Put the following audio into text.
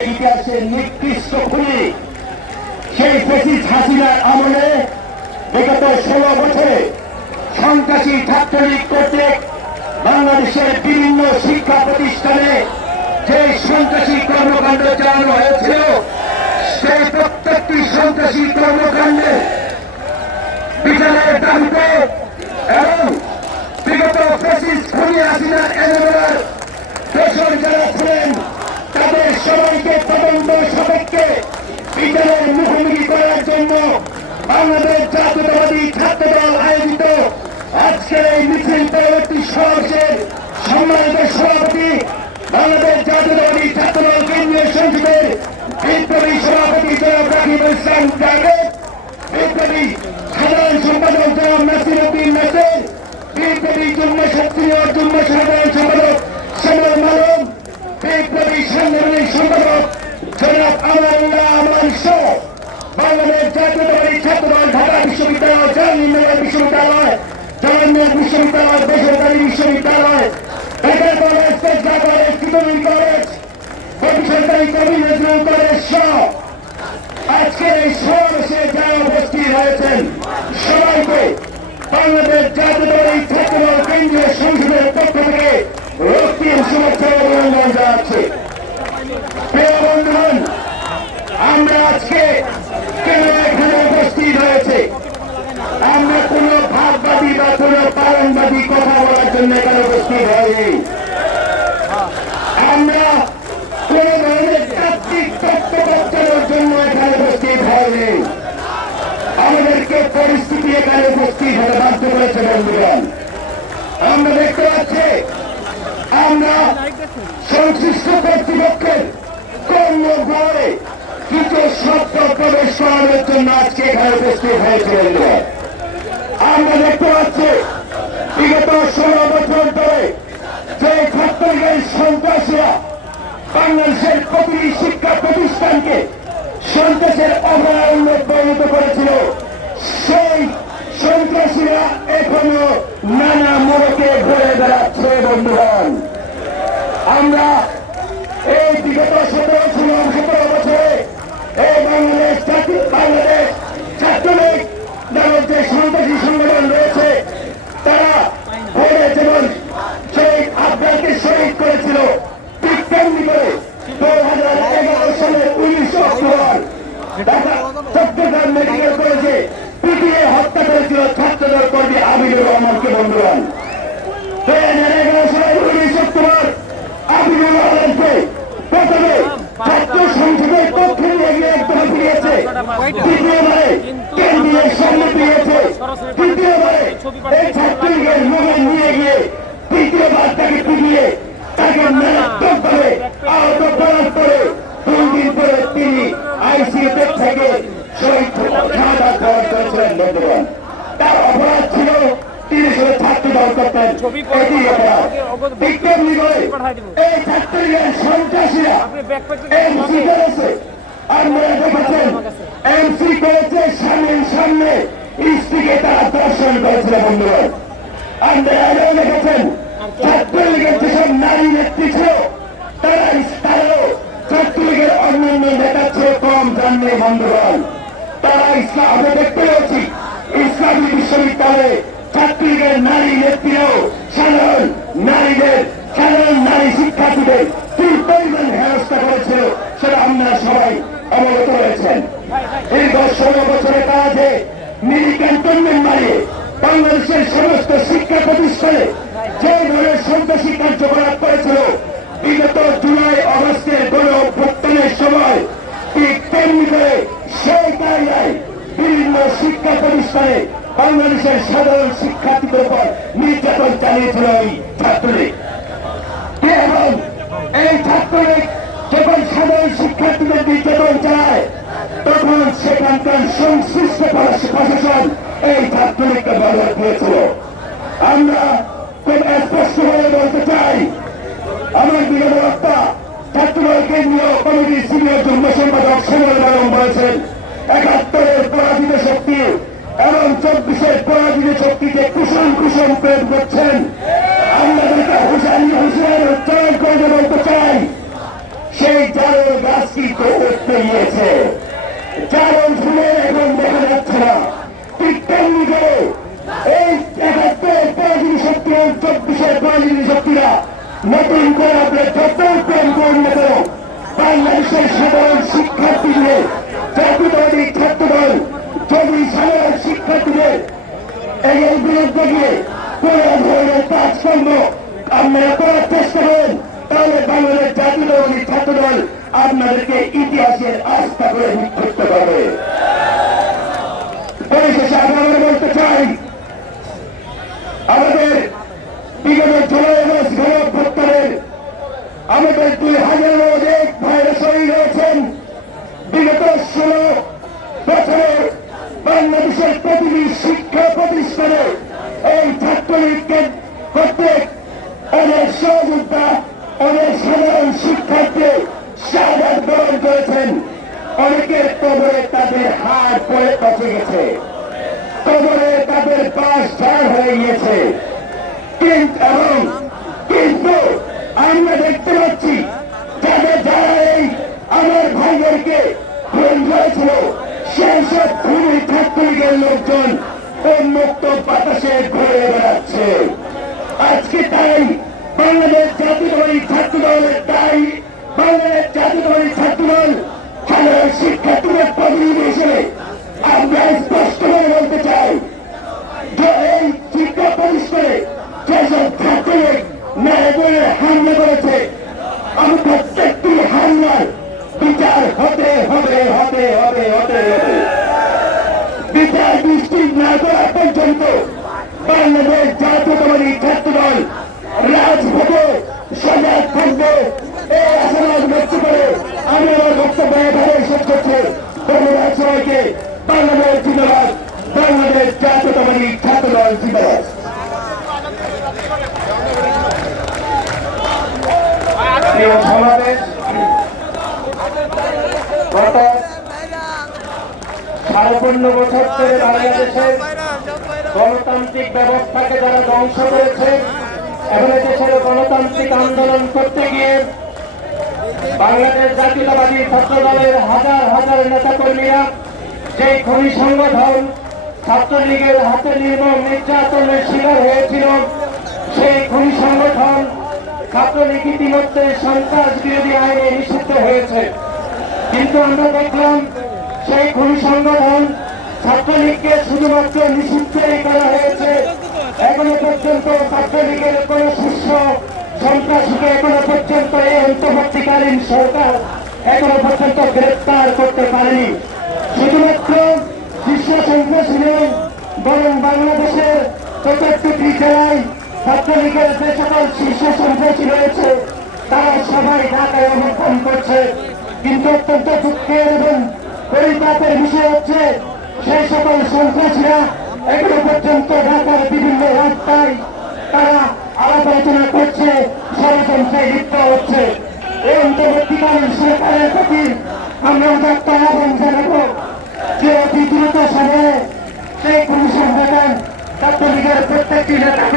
ইতিহাসের নিকৃষ্ট খুনি। সেই ফেসিস হাসিনার আমলে বিগত ষোলো বছরে সন্ত্রাসী ছাত্রলীগ কর্তৃক বাংলাদেশের বিভিন্ন শিক্ষা প্রতিষ্ঠানে যে সন্ত্রাসী কর্মকাণ্ড চালানো হয়েছিল, সেই প্রত্যেকটি সন্ত্রাসী কর্মকাণ্ডে বিচারের দাবিতে এবং বিগত ফেসিস খুনি হাসিনার এনএমএর দোষর যারা ছিলেন সবাইকে তদন্ত সাপেক্ষে বিচারের মুখোমুখি করার জন্য বাংলাদেশ জাতীয়তাবাদী ছাত্র দল আয়োজিত আজকের এই মিছিল পরবর্তী সমাবেশের সম্মানিত সভাপতি বাংলাদেশ জাতীয়তাবাদী ছাত্র দল কেন্দ্রীয় সংসদের বিপ্লবী সভাপতি জনাব রাকিব ইসলাম জাভেদ, বিপ্লবী সাধারণ সম্পাদক জনাব নাসির উদ্দিন নাসের, বিপ্লবী যুগ্ম সক্রিয় যুগ্ম সাধারণ সম্পাদক শ্যামল মালম বিপ্লবী সাংগঠনিক সম্পাদক জনাব আমানুল্লাহ আমান সহ বাংলাদেশ জাতীয়তাবাদী ছাত্রদল ঢাকা বিশ্ববিদ্যালয়, জাহাঙ্গীরনগর বিশ্ববিদ্যালয় জাহাঙ্গীর বিশ্ববিদ্যালয়, বেসরকারি বিশ্ববিদ্যালয়, ঢাকা কলেজ, তেজগা কলেজ কিতনী কলেজ, বেসরকারি কবি নজরুল কলেজ সহ আজকের এই সমাবেশে যারা উপস্থিত হয়েছেন সবাইকে বাংলাদেশ জাতীয়তাবাদী ছাত্রদল কেন্দ্রীয় রক্তিম শুভেচ্ছা অভিনন্দন জানাচ্ছি প্রিয় বন্ধুগণ আমরা আজকে কেন এখানে উপস্থিত হয়েছে আমরা কোন ভাববাদী বা কোন পালনবাদী কথা বলার জন্য এখানে উপস্থিত হয়নি আমরা কোন ধরনের তাত্ত্বিক আমরা দেখতে পাচ্ছি আমরা সংশ্লিষ্ট কর্তৃপক্ষের কর্ম গড়ে কিছু শব্দ প্রবেশ করানোর জন্য আজকে এখানে উপস্থিত হয়েছে বন্ধুগণ আমরা দেখতে পাচ্ছি, বিগত ষোলো বছর ধরে যে ছাত্রলীগের সন্ত্রাসীরা বাংলাদেশের প্রতিটি শিক্ষা প্রতিষ্ঠানকে সন্ত্রাসের অভয়ারণ্যে পরিণত করেছিল, সেই সন্ত্রাসীরা এখনও নানা মোড়কে ঘুরে বেড়াচ্ছে, বন্ধুগণ। আমরা এই বিগত সতেরো ষোলো সতেরো বছরে এই বাংলাদেশ জাতি বাংলাদেশ ছাত্রলীগ নামক যে সন্ত্রাসী সংগঠন রয়েছে তারা ভোরে যেমন শহীদ আবদারকে শহীদ করেছিল ঠিক তেমনি করে দু হাজার এগারো সালের উনিশ অক্টোবর ঢাকা চট্টগ্রাম মেডিকেল কলেজে পিটিএ হত্যা করেছিল ছাত্রদল কর্মী আবিদুর রহমানকে বন্ধুগণ দুই হাজার এগারো সালের উনিশ অক্টোবর আবিদুর রহমানকে প্রথমে ছাত্র সংসদের পক্ষ নিয়ে গিয়ে একদম ফিরিয়েছে দ্বিতীয়বারে কেন্দ্রীয় সামনে ফিরিয়েছে তৃতীয়বারে এই ছাত্রলীগের মুখে নিয়ে গিয়ে তৃতীয়বার তাকে পিটিয়ে তাকে মারাত্মকভাবে আহত করার পরে দুই দিন পরে তিনি আইসিইউতে থেকে শহীদ শাহাদাত বরণ করেছিলেন বন্ধুগণ। তার অপরাধ ছিল তিনি শুধু ছাত্র দল করতেন। এটি অপরাধ। বিক্রম নিগয় এই ছাত্রলীগের সন্ত্রাসীরা এমসি করেছে আপনারা দেখেছেন? এমসি করেছে সামনের সামনে। স্ত্রীকে তারা দর্শন করেছিল বন্ধুগণ আপনারা দেখেছেন ছাত্রলীগের যেসব নারী নেত্রী ছিল, তারা তারাও ছাত্রলীগের অন্যান্য নেতার চেয়ে কম জানলে বন্ধুগণ। তারা ইসলাম আমরা দেখতে পাচ্ছি ইসলামী বিশ্ববিদ্যালয়ে ছাত্রীদের নারী নেত্রীরাও সাধারণ নারীদের, সাধারণ নারী শিক্ষার্থীদের কি পরিমাণ হেরস্তা করেছিল, সেটা আপনারা সবাই অবগত রয়েছেন। দীর্ঘ ষোলো বছরের কাজে মিনি ক্যান্টনমেন্ট মারিয়ে বাংলাদেশের সমস্ত শিক্ষা প্রতিষ্ঠানে যে ধরনের সন্ত্রাসী কার্যকলাপ করেছিল, বিগত জুলাই অগস্টের গণ অভ্যুত্থানের সময় ঠিক তেমনি করে সেই কায়দায় বিভিন্ন শিক্ষা প্রতিষ্ঠানে বাংলাদেশের সাধারণ শিক্ষার্থীদের উপর নির্যাতন চালিয়েছিল এই ছাত্রলীগ। এবং এই ছাত্রলীগ যখন সাধারণ শিক্ষার্থীদের নির্যাতন চালায় তখন সেখানকার সংশ্লিষ্ট প্রশাসন এই ছাত্রলীগকে ব্যবহার করেছিল। আমরা খুব স্পষ্টভাবে বলতে চাই, আমার বিগত বক্তা ছাত্রদল কেন্দ্রীয় কমিটির সিনিয়র যুগ্ম সম্পাদক সমর বারম বলেছেন, একাত্তরের পরাজিত শক্তি এবং চব্বিশের পরাজিত শক্তিকে কুশল কুশল প্রয়োগ করছেন। আমরা যেটা হুসাইন হুসেন উচ্চারণ করে বলতে চাই, সেই জারল গাছ কি করতে গিয়েছে। জারল ফুলে এখন দেখা যাচ্ছে না। ঠিক তেমনি করে এই একাত্তর পরাজিত শক্তি চব্বিশের পরাজিত শক্তিরা নতুন করে আপনার যত প্রেম করুন কেন, বাংলাদেশের সাধারণ শিক্ষার্থীদের জাতীয়তাবাদী ছাত্রদল যদি সাধারণ শিক্ষার্থীদের এই বিরুদ্ধে গিয়ে কোন ধরনের কাজকর্ম আপনারা করার চেষ্টা করেন, তাহলে বাংলাদেশ জাতীয়তাবাদী ছাত্রদল আপনাদেরকে ইতিহাসের আস্থা করে নিক্ষিপ্ত করবে পরিশেষে আমরা বলতে চাই, আমাদের বিগত জুলাই আগস্ট গণঅভ্যুত্থানের আমাদের দুই হাজারের অধিক ভাইরা শহীদ হয়েছেন, বিগত ষোলো বছরে বাংলাদেশের প্রতিটি শিক্ষা প্রতিষ্ঠানে এই ছাত্রলীগকে প্রত্যেক অনেক সহযোগিতা অনেক সাধারণ শিক্ষার্থী শাহাদ করেছেন। অনেকের কবরে তাদের হাত পড়ে পচে গেছে। কবরে তাদের পাশ ঝাড় হয়ে গিয়েছে। কিন্তু আমরা দেখতে পাচ্ছি, যাদের যারা এই আমার ভাইদেরকে খুন করেছিল সেই সব খুনি ছাত্রলীগের লোকজন উন্মুক্ত বাতাসে ঘুরে বেড়াচ্ছে। বাংলাদেশ জাতীয়তাবাদী ছাত্র দল শিক্ষার্থীদের প্রতিনিধি হিসেবে আমরা স্পষ্ট করে বলতে চাই যে ন্যায়বলে হামলা করেছে আমি প্রত্যেকটি হামলার করা বাংলাদেশ জাতীয়তাবাদী ছাত্রদল রাজপথে সজাগ থাকবে আশাবাদ ব্যক্ত করে আমি আমার বক্তব্য এভাবে গণতান্ত্রিক ব্যবস্থাকে যারা ধ্বংস করেছে এখন দেশের গণতান্ত্রিক আন্দোলন করতে গিয়ে বাংলাদেশ জাতীয়তাবাদী ছাত্র দলের হাজার হাজার নেতা কর্মীরা যে খনি সংগঠন ছাত্রলীগের হাতে নির্মম নির্যাতনের শিকার হয়েছিল, সেই খনি সংগঠন ছাত্রলীগ ইতিমধ্যে সন্ত্রাস বিরোধী আইনে নিষিদ্ধ হয়েছে। কিন্তু আমরা দেখলাম, সেই খনি সংগঠন ছাত্রলীগকে শুধুমাত্র নিষিদ্ধই করা হয়েছে। এখনও পর্যন্ত ছাত্রলীগের কোন শীর্ষ সন্ত্রাসীকে এখনও পর্যন্ত এই অন্তর্বর্তীকালীন সরকার এখনও পর্যন্ত গ্রেপ্তার করতে পারেনি। শুধুমাত্র শীর্ষ সন্ত্রাসী নয় বরং বাংলাদেশের চতুর্থটি জেলায় ছাত্রলীগের যে সকল শীর্ষ সন্ত্রাসী রয়েছে, তারা সবাই ঢাকায় অবস্থান করছে। কিন্তু অত্যন্ত দুঃখের এবং পরিতাপের বিষয় হচ্ছে, সেই সকল সন্ত্রাসীরা এখনও পর্যন্ত ঢাকার বিভিন্ন রাস্তায় তারা আলাপ আলোচনা করছে ষড়যন্ত্রে লিপ্ত হচ্ছে। এই অন্তর্বর্তীকালীন সরকারের প্রতি আমরা উদাত্ত আহ্বান জানাব যে অতি দ্রুত সময়ে সেই কমিশন বেতন ছাত্রলীগের প্রত্যেকটি নেতাকে